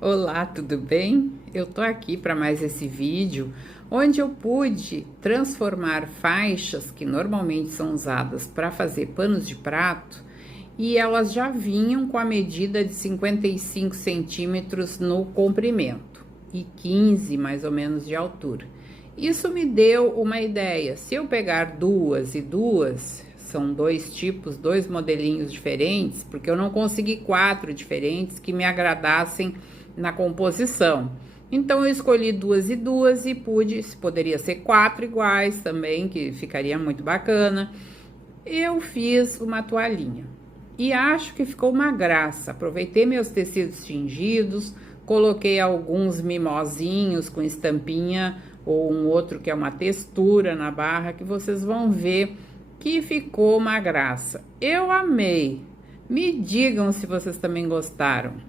Olá, tudo bem? Eu tô aqui para mais esse vídeo onde eu pude transformar faixas que normalmente são usadas para fazer panos de prato e elas já vinham com a medida de 55 centímetros no comprimento e 15 mais ou menos de altura. Isso me deu uma ideia. Se eu pegar duas e duas, são dois tipos, dois modelinhos diferentes, porque eu não consegui quatro diferentes que me agradassem na composição. Então eu escolhi duas e duas e poderia ser quatro iguais também, que ficaria muito bacana. Eu fiz uma toalhinha e acho que ficou uma graça. Aproveitei meus tecidos tingidos, coloquei alguns mimosinhos com estampinha ou um outro que é uma textura na barra que vocês vão ver que ficou uma graça. Eu amei. Me digam se vocês também gostaram.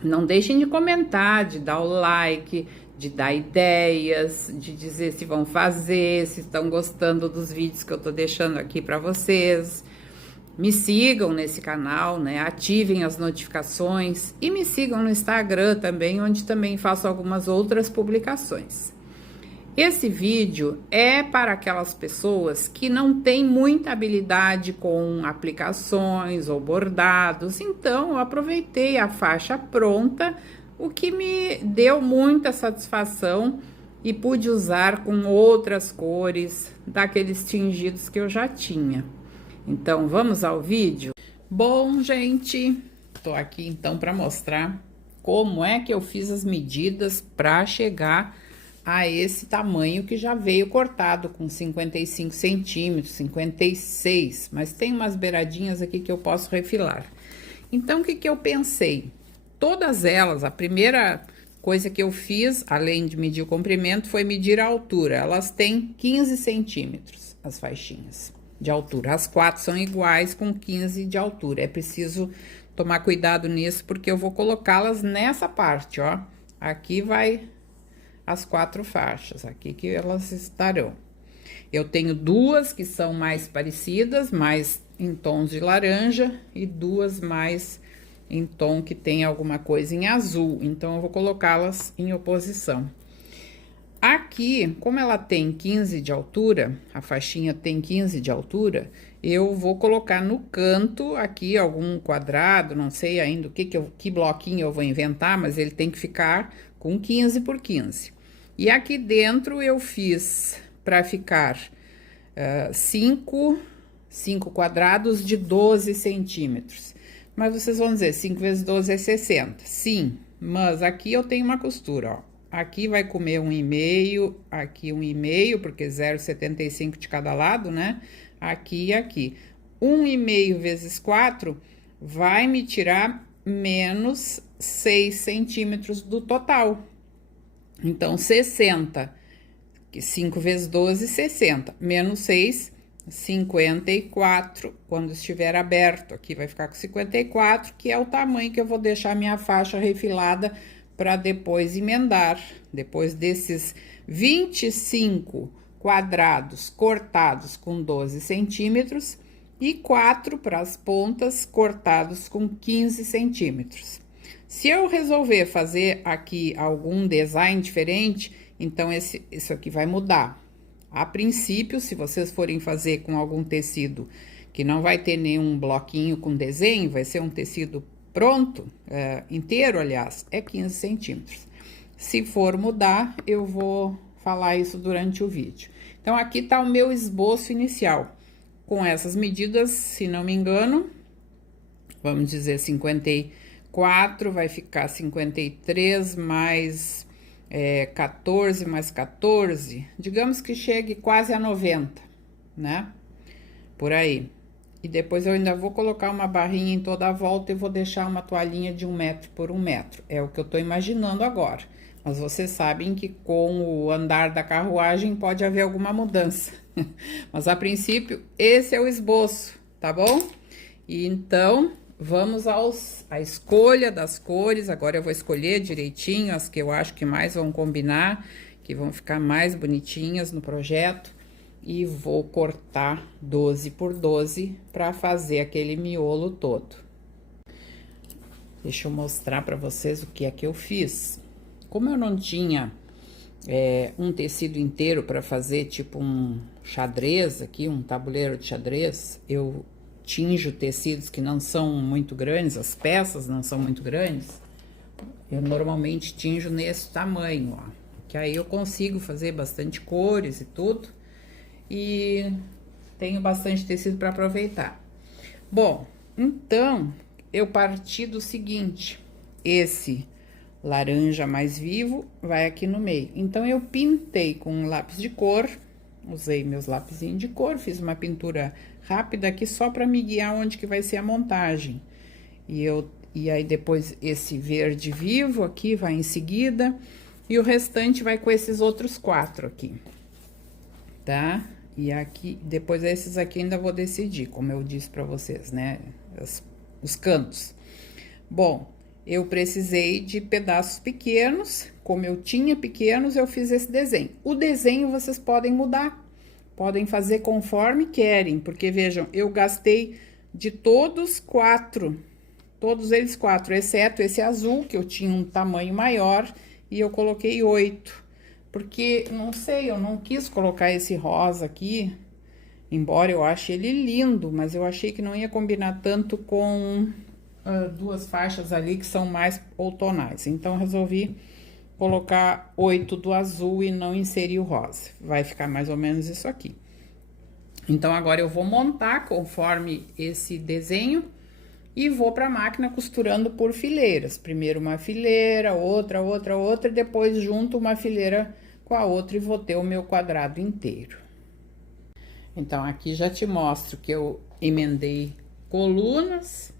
Não deixem de comentar, de dar o like, de dar ideias, de dizer se vão fazer, se estão gostando dos vídeos que eu tô deixando aqui para vocês. Me sigam nesse canal, né? Ativem as notificações e me sigam no Instagram também, onde também faço algumas outras publicações. Esse vídeo é para aquelas pessoas que não têm muita habilidade com aplicações ou bordados, então eu aproveitei a faixa pronta, o que me deu muita satisfação e pude usar com outras cores daqueles tingidos que eu já tinha. Então vamos ao vídeo? Bom, gente, tô aqui então para mostrar como é que eu fiz as medidas para chegar a esse tamanho que já veio cortado com 55 centímetros, 56, mas tem umas beiradinhas aqui que eu posso refilar. Então, o que que eu pensei? Todas elas, a primeira coisa que eu fiz, além de medir o comprimento, foi medir a altura. Elas têm 15 centímetros, as faixinhas de altura. As quatro são iguais com 15 de altura. É preciso tomar cuidado nisso, porque eu vou colocá-las nessa parte, ó. Aqui vai as quatro faixas, aqui que elas estarão. Eu tenho duas que são mais parecidas, mais em tons de laranja, e duas mais em tom que tem alguma coisa em azul, então eu vou colocá-las em oposição. Aqui, como ela tem 15 de altura, a faixinha tem 15 de altura, eu vou colocar no canto aqui algum quadrado, não sei ainda que bloquinho eu vou inventar, mas ele tem que ficar com 15 por 15. E aqui dentro eu fiz para ficar 5 quadrados de 12 centímetros. Mas vocês vão dizer, 5 vezes 12 é 60. Sim, mas aqui eu tenho uma costura, ó. Aqui vai comer 1,5, aqui 1,5, porque 0,75 de cada lado, né? Aqui e aqui. 1,5 vezes 4 vai me tirar menos 6 centímetros do total. Então, 60, que 5 vezes 12, 60, menos 6, 54, quando estiver aberto. Aqui vai ficar com 54, que é o tamanho que eu vou deixar minha faixa refilada para depois emendar. Depois desses 25 quadrados cortados com 12 centímetros e 4 para as pontas cortados com 15 centímetros. Se eu resolver fazer aqui algum design diferente, então isso aqui vai mudar. A princípio, se vocês forem fazer com algum tecido que não vai ter nenhum bloquinho com desenho, vai ser um tecido pronto, inteiro, aliás, é 15 centímetros. Se for mudar, eu vou falar isso durante o vídeo. Então, aqui tá o meu esboço inicial. Com essas medidas, se não me engano, vamos dizer 54, vai ficar 53 mais 14 mais 14, digamos que chegue quase a 90, né? Por aí. E depois eu ainda vou colocar uma barrinha em toda a volta e vou deixar uma toalhinha de 1 metro por 1 metro. É o que eu tô imaginando agora. Mas vocês sabem que com o andar da carruagem pode haver alguma mudança. Mas a princípio, esse é o esboço, tá bom? E então, vamos à escolha das cores. Agora eu vou escolher direitinho as que eu acho que mais vão combinar, que vão ficar mais bonitinhas no projeto. E vou cortar 12 por 12 para fazer aquele miolo todo. Deixa eu mostrar para vocês o que é que eu fiz. Como eu não tinha um tecido inteiro para fazer tipo um xadrez aqui, um tabuleiro de xadrez, eu tinjo tecidos que não são muito grandes, as peças não são muito grandes. Eu normalmente tinjo nesse tamanho, ó, que aí eu consigo fazer bastante cores e tudo, e tenho bastante tecido para aproveitar. Bom, então eu parti do seguinte: esse laranja mais vivo vai aqui no meio. Então eu pintei com um lápis de cor, usei meus lapisinhos de cor, fiz uma pintura rápida aqui só para me guiar onde que vai ser a montagem. E aí depois esse verde vivo aqui vai em seguida, e o restante vai com esses outros 4 aqui, tá? E aqui, depois esses aqui ainda vou decidir, como eu disse pra vocês, né? Os cantos. Bom, eu precisei de pedaços pequenos, como eu tinha pequenos, eu fiz esse desenho. O desenho vocês podem mudar, podem fazer conforme querem, porque vejam, eu gastei de todos 4, todos eles 4, exceto esse azul, que eu tinha um tamanho maior, e eu coloquei 8. Porque, não sei, eu não quis colocar esse rosa aqui, embora eu ache ele lindo, mas eu achei que não ia combinar tanto com 2 faixas ali que são mais outonais. Então, resolvi colocar 8 do azul e não inserir o rosa. Vai ficar mais ou menos isso aqui. Então, agora eu vou montar conforme esse desenho e vou para a máquina costurando por fileiras. Primeiro uma fileira, outra, depois junto uma fileira com a outra e vou ter o meu quadrado inteiro. Então, aqui já te mostro que eu emendei colunas,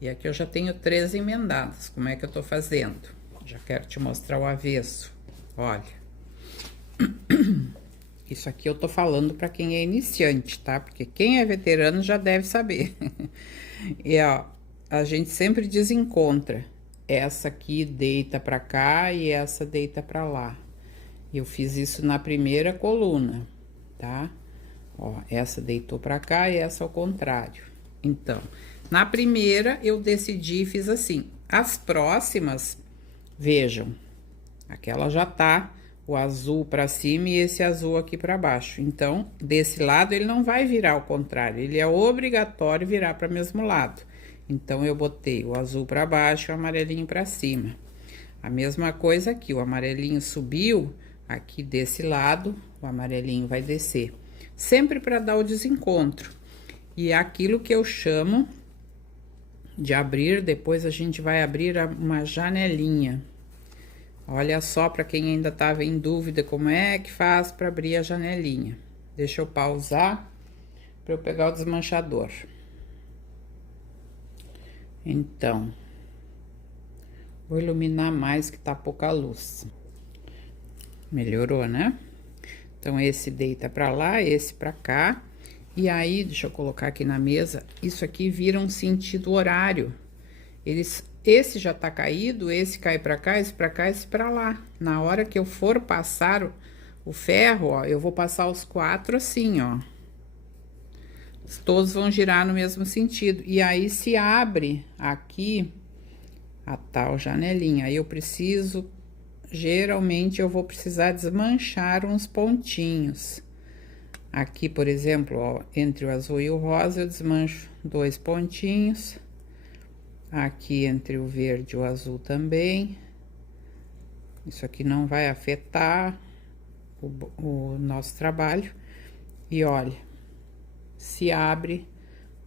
e aqui eu já tenho 3 emendadas. Como é que eu tô fazendo? Já quero te mostrar o avesso. Olha. Isso aqui eu tô falando para quem é iniciante, tá? Porque quem é veterano já deve saber. E, ó, a gente sempre desencontra. Essa aqui deita pra cá e essa deita pra lá. Eu fiz isso na primeira coluna, tá? Ó, essa deitou pra cá e essa ao contrário. Então, na primeira eu decidi e fiz assim. As próximas, vejam, aquela já tá o azul pra cima e esse azul aqui pra baixo. Então, desse lado ele não vai virar ao contrário, ele é obrigatório virar para o mesmo lado. Então, eu botei o azul pra baixo e o amarelinho pra cima. A mesma coisa aqui, o amarelinho subiu, aqui desse lado, o amarelinho vai descer. Sempre para dar o desencontro. E é aquilo que eu chamo de abrir, depois a gente vai abrir uma janelinha. Olha só, para quem ainda estava em dúvida como é que faz para abrir a janelinha. Deixa eu pausar para eu pegar o desmanchador. Então, vou iluminar mais que tá pouca luz. Melhorou, né? Então, esse deita pra lá, esse pra cá. E aí, deixa eu colocar aqui na mesa, isso aqui vira um sentido horário. Esse já tá caído, esse cai pra cá, esse pra cá, esse pra lá. Na hora que eu for passar o ferro, ó, eu vou passar os 4 assim, ó. Todos vão girar no mesmo sentido. E aí, se abre aqui a tal janelinha. Aí, eu preciso... Geralmente, eu vou precisar desmanchar uns pontinhos. Aqui, por exemplo, ó, entre o azul e o rosa, eu desmancho 2 pontinhos. Aqui, entre o verde e o azul também. Isso aqui não vai afetar o nosso trabalho. E olha, se abre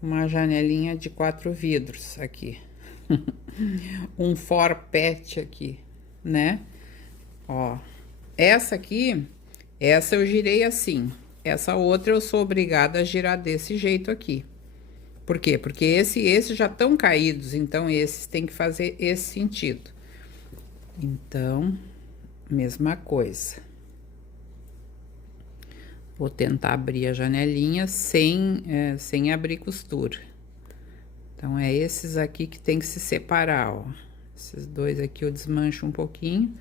uma janelinha de 4 vidros aqui. Um forpete aqui, né? Ó, essa aqui, essa eu girei assim. Essa outra eu sou obrigada a girar desse jeito aqui. Por quê? Porque esses já estão caídos, então esses tem que fazer esse sentido. Então, mesma coisa. Vou tentar abrir a janelinha sem abrir costura. Então, é esses aqui que tem que se separar, ó. Esses 2 aqui eu desmancho um pouquinho.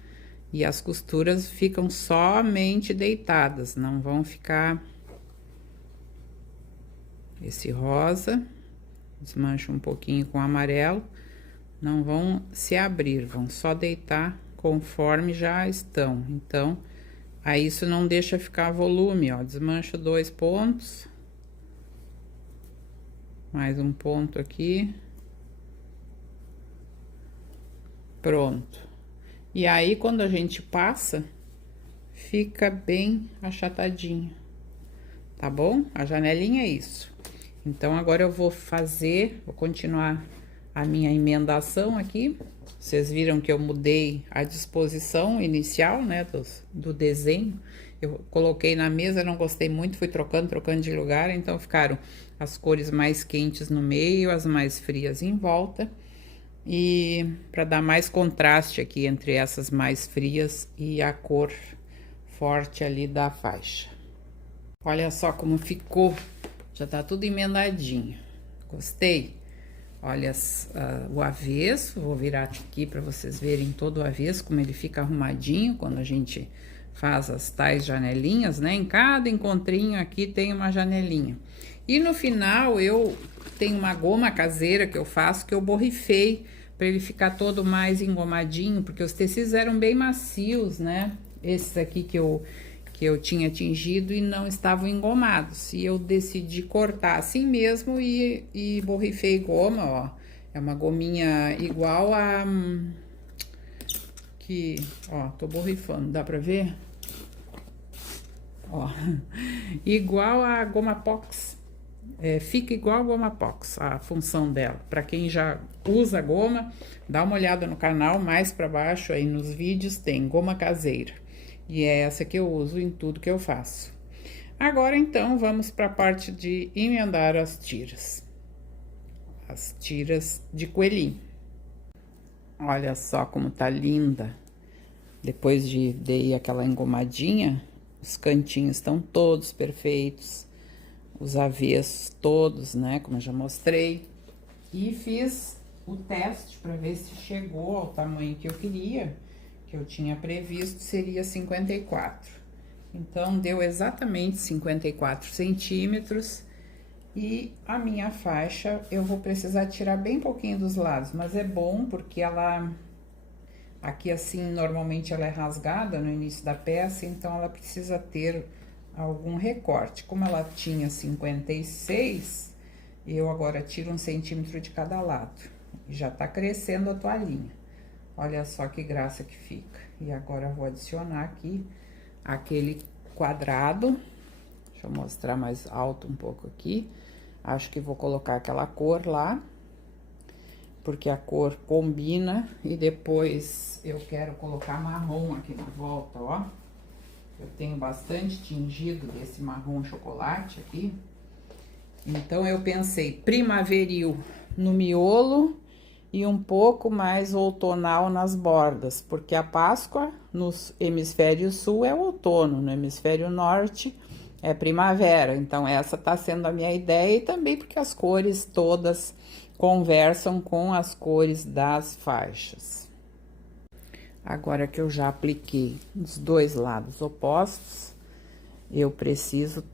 E as costuras ficam somente deitadas, não vão ficar... Esse rosa, desmancho um pouquinho com amarelo, não vão se abrir, vão só deitar conforme já estão. Então, aí isso não deixa ficar volume, ó. Desmancho 2 pontos. Mais um ponto aqui. Pronto. E aí, quando a gente passa, fica bem achatadinho, tá bom? A janelinha é isso. Então, agora eu vou continuar a minha emendação aqui. Vocês viram que eu mudei a disposição inicial, né, do desenho. Eu coloquei na mesa, não gostei muito, fui trocando de lugar, então ficaram as cores mais quentes no meio, as mais frias em volta. E para dar mais contraste aqui entre essas mais frias e a cor forte ali da faixa. Olha só como ficou, já tá tudo emendadinho. Gostei? Olha o avesso, vou virar aqui para vocês verem todo o avesso, como ele fica arrumadinho quando a gente faz as tais janelinhas, né? Em cada encontrinho aqui tem uma janelinha. E no final eu tenho uma goma caseira que eu faço, que eu borrifei para ele ficar todo mais engomadinho, porque os tecidos eram bem macios, né? Esses aqui que eu tinha tingido e não estavam engomados. E eu decidi cortar assim mesmo e borrifei goma, ó. É uma gominha igual a... ó, tô borrifando, dá pra ver? Ó, igual a goma Pox. Fica igual a goma Pox, a função dela. Para quem já usa goma, dá uma olhada no canal, mais para baixo aí nos vídeos tem goma caseira. E é essa que eu uso em tudo que eu faço. Agora, então, vamos para a parte de emendar as tiras. As tiras de coelhinho. Olha só como tá linda. Depois de dei aquela engomadinha, os cantinhos estão todos perfeitos. Os avessos todos, né, como eu já mostrei. E fiz o teste para ver se chegou ao tamanho que eu queria, que eu tinha previsto, seria 54. Então, deu exatamente 54 centímetros. E a minha faixa, eu vou precisar tirar bem pouquinho dos lados, mas é bom porque ela... Aqui, assim, normalmente ela é rasgada no início da peça, então ela precisa ter algum recorte. Como ela tinha 56, eu agora tiro 1 centímetro de cada lado. Já tá crescendo a toalhinha. Olha só que graça que fica. E agora eu vou adicionar aqui aquele quadrado. Deixa eu mostrar mais alto um pouco aqui. Acho que vou colocar aquela cor lá, porque a cor combina. E depois eu quero colocar marrom aqui na volta, ó. Eu tenho bastante tingido desse marrom chocolate aqui. Então, eu pensei primaveril no miolo e um pouco mais outonal nas bordas, porque a Páscoa no hemisfério sul é outono, no hemisfério norte é primavera. Então, essa tá sendo a minha ideia e também porque as cores todas conversam com as cores das faixas. Agora que eu já apliquei os dois lados opostos, eu preciso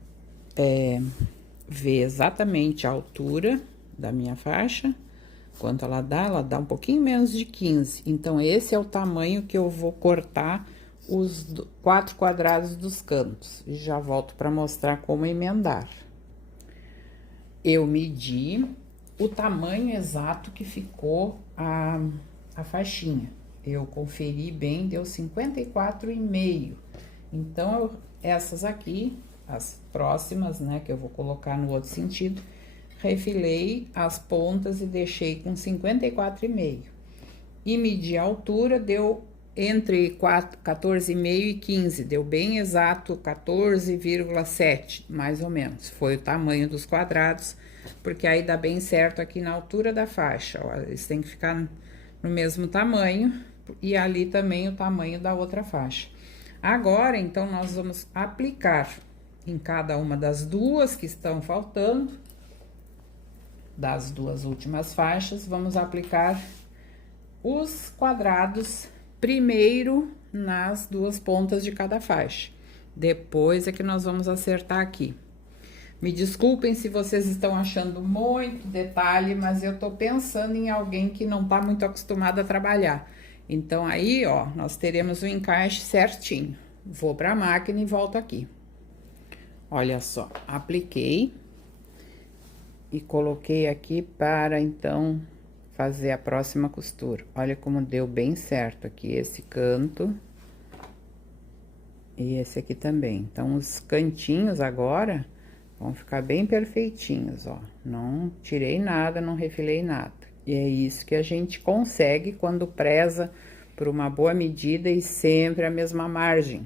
ver exatamente a altura da minha faixa, quanto ela dá um pouquinho menos de 15. Então, esse é o tamanho que eu vou cortar os 4 quadrados dos cantos. E já volto para mostrar como emendar. Eu medi o tamanho exato que ficou a faixinha. Eu conferi bem, deu 54,5. Então, essas aqui, as próximas, né, que eu vou colocar no outro sentido, refilei as pontas e deixei com 54,5. E medi a altura, deu entre 14,5 e 15, deu bem exato 14,7, mais ou menos. Foi o tamanho dos quadrados, porque aí dá bem certo aqui na altura da faixa, ó. Eles têm que ficar no mesmo tamanho, e ali também o tamanho da outra faixa. Agora, então, nós vamos aplicar em cada uma das duas que estão faltando, das duas últimas faixas, vamos aplicar os quadrados primeiro nas duas pontas de cada faixa. Depois é que nós vamos acertar aqui. Me desculpem se vocês estão achando muito detalhe, mas eu tô pensando em alguém que não tá muito acostumado a trabalhar. Então aí, ó, nós teremos o encaixe certinho. Vou para a máquina e volto aqui. Olha só, apliquei e coloquei aqui para então fazer a próxima costura. Olha como deu bem certo aqui esse canto e esse aqui também. Então, os cantinhos agora vão ficar bem perfeitinhos, ó. Não tirei nada, não refilei nada. E é isso que a gente consegue quando preza por uma boa medida e sempre a mesma margem.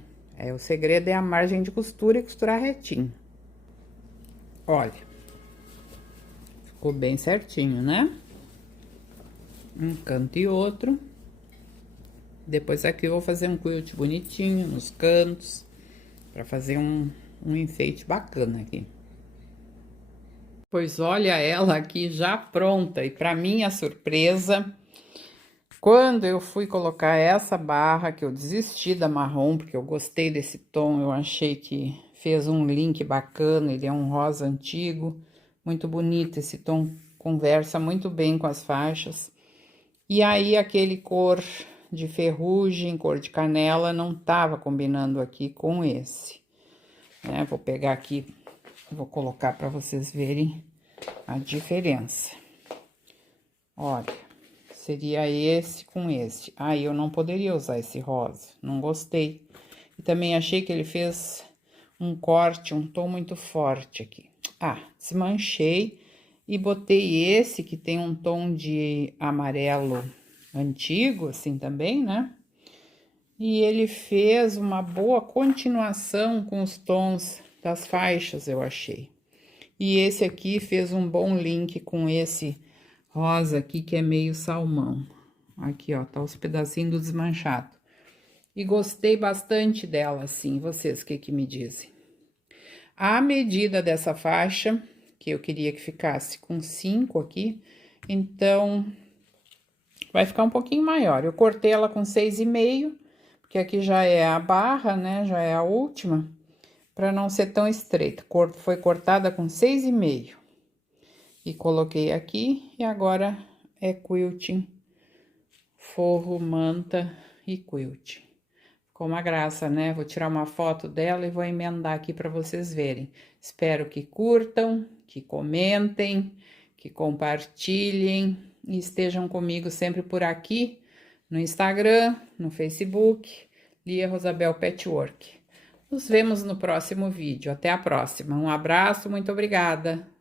O segredo é a margem de costura e costurar retinho. Olha, ficou bem certinho, né? Um canto e outro. Depois aqui eu vou fazer um quilt bonitinho nos cantos, para fazer um enfeite bacana aqui. Pois olha ela aqui já pronta, e para minha surpresa, quando eu fui colocar essa barra, que eu desisti da marrom, porque eu gostei desse tom, eu achei que fez um link bacana, ele é um rosa antigo, muito bonito, esse tom conversa muito bem com as faixas. E aí, aquele cor de ferrugem, cor de canela, não tava combinando aqui com esse, né? Vou pegar aqui, vou colocar para vocês verem a diferença. Olha, seria esse com esse. Aí, eu não poderia usar esse rosa, não gostei. E também achei que ele fez um corte, um tom muito forte aqui. Ah, desmanchei e botei esse que tem um tom de amarelo antigo, assim também, né? E ele fez uma boa continuação com os tons das faixas, eu achei. E esse aqui fez um bom link com esse rosa aqui, que é meio salmão. Aqui, ó, tá os pedacinhos do desmanchado. E gostei bastante dela, assim. Vocês, o que me dizem? A medida dessa faixa, que eu queria que ficasse com 5 aqui, então vai ficar um pouquinho maior. Eu cortei ela com 6,5, porque aqui já é a barra, né? Já é a última, para não ser tão estreita. Foi cortada com 6,5. E coloquei aqui, e agora é quilting, forro, manta e quilting. Ficou uma graça, né? Vou tirar uma foto dela e vou emendar aqui para vocês verem. Espero que curtam, que comentem, que compartilhem e estejam comigo sempre por aqui, no Instagram, no Facebook, Lia Rosabel Patchwork. Nos vemos no próximo vídeo. Até a próxima. Um abraço, muito obrigada!